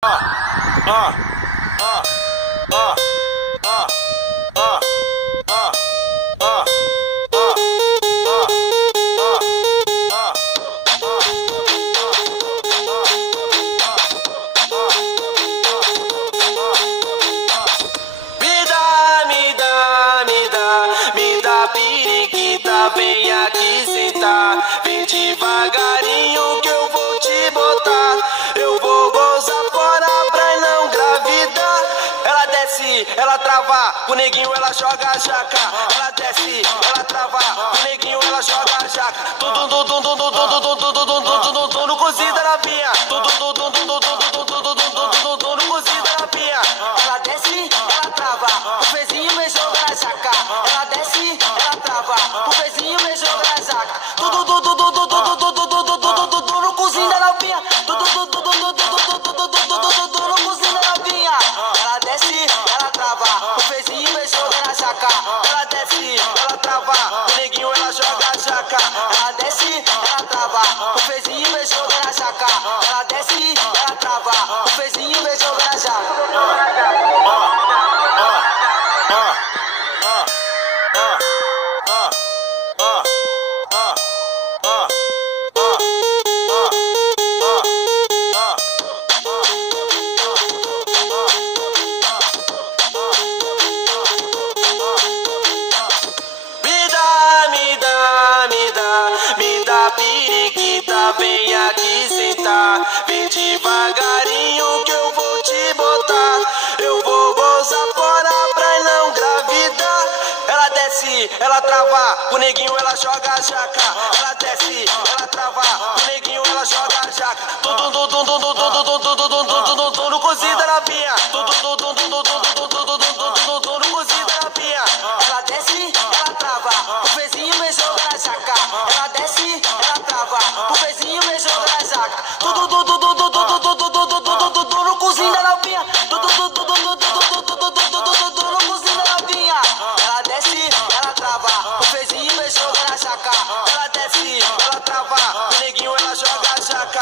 Me dá periquita, vem aqui sentar. Vem devagarinho que eu vou te botar. Eu vou gozar fora pra não engravidar. Ela desce, ela trava, o neguinho ela joga a jaca. Ela desce, ela trava, o neguinho ela joga a jaca. No cozinho da novinha. No cozinho da novinha. Ela desce, ela trava, o pezinho me joga na jaca. Ela desce, ela trava, o pezinho me joga na jaca. No cozinho da novinha. No cozinho da novinha. Ela desce, ela trava, o pezinho me joga na jaca. Ela desce, ela trava, o neguinho ela joga a jaca. Ela desce, ela trava, o pezinho me joga na jaca. Ela desce, ela trava, o pezinho me joga na jaca. Me dá periquita, vem aqui sentar. Vem devagarinho que eu vou te botar. Eu vou gozar fora pra não engravidar. Ela desce, ela trava, o neguinho ela joga a jaca. Ela desce, ela trava, o neguinho ela joga a jaca. No cozinho da novinha. No cozinho da novinha. Ela desce, ela trava, o pezinho me joga na jaca. Ela desce, ela trava, o pezinho me joga na jaca. No cozinho da novinha. No cozinho da novinha. Ela desce, ela trava, o pezinho me joga na jaca. Ela desce, ela trava, o neguinho ela joga a jaca.